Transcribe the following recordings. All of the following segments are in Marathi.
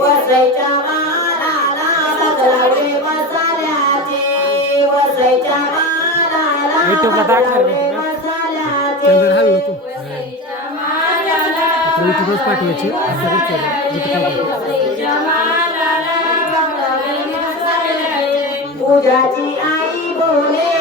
वसायच्या मालाला बगलावले मसाल्याचे वसायच्या मालाला युट्यूबला टाकणार मी बगलावले तुला. मसाल्याचे चंदन हल्लो तू. आता युट्यूबच पाठवायची. असं पूजाची आई बोले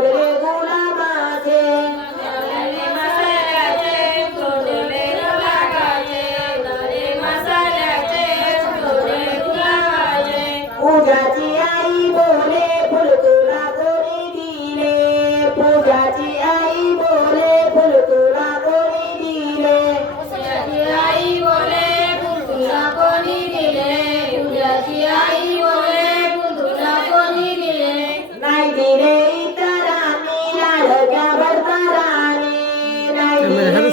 फुल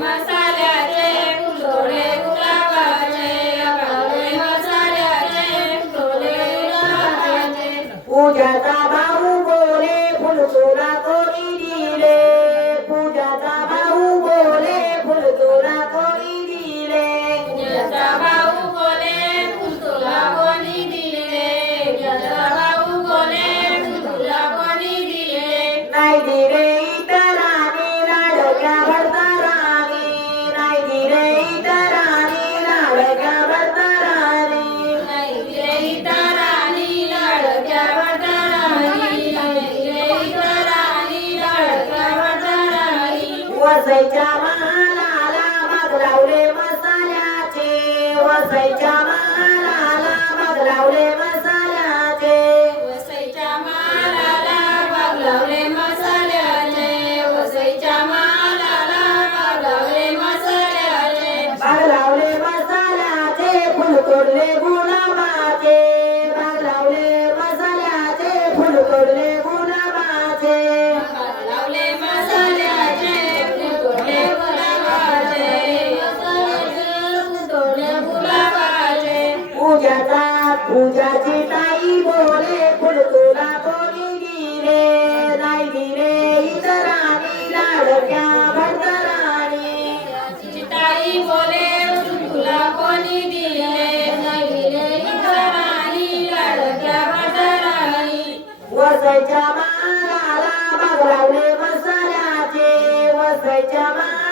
मसाल्याचे फुल तोडले गुलाबाचे बगलावले मसाल्याचे फुल तोडले गुलाबाचे. पूजाचा भाऊ बोले फुल तुला कोणी दिले? वसायच्या मालाला बगलावले मसाल्याचे. वसायच्या मालाला बगलावले मसाल्याचे. बगलावले मसाल्याचे फुल तोडले पूजाची ताई बोले फुल तुला कोणी दिले नाही दिले इतरांनी लाडक्या भरतराणी कोणी दिले नाही दिले इतरांनी लाडक्या भटाराणी वसायच्या मालाला बगलावले मसाल्याचे वसायच्या मालाला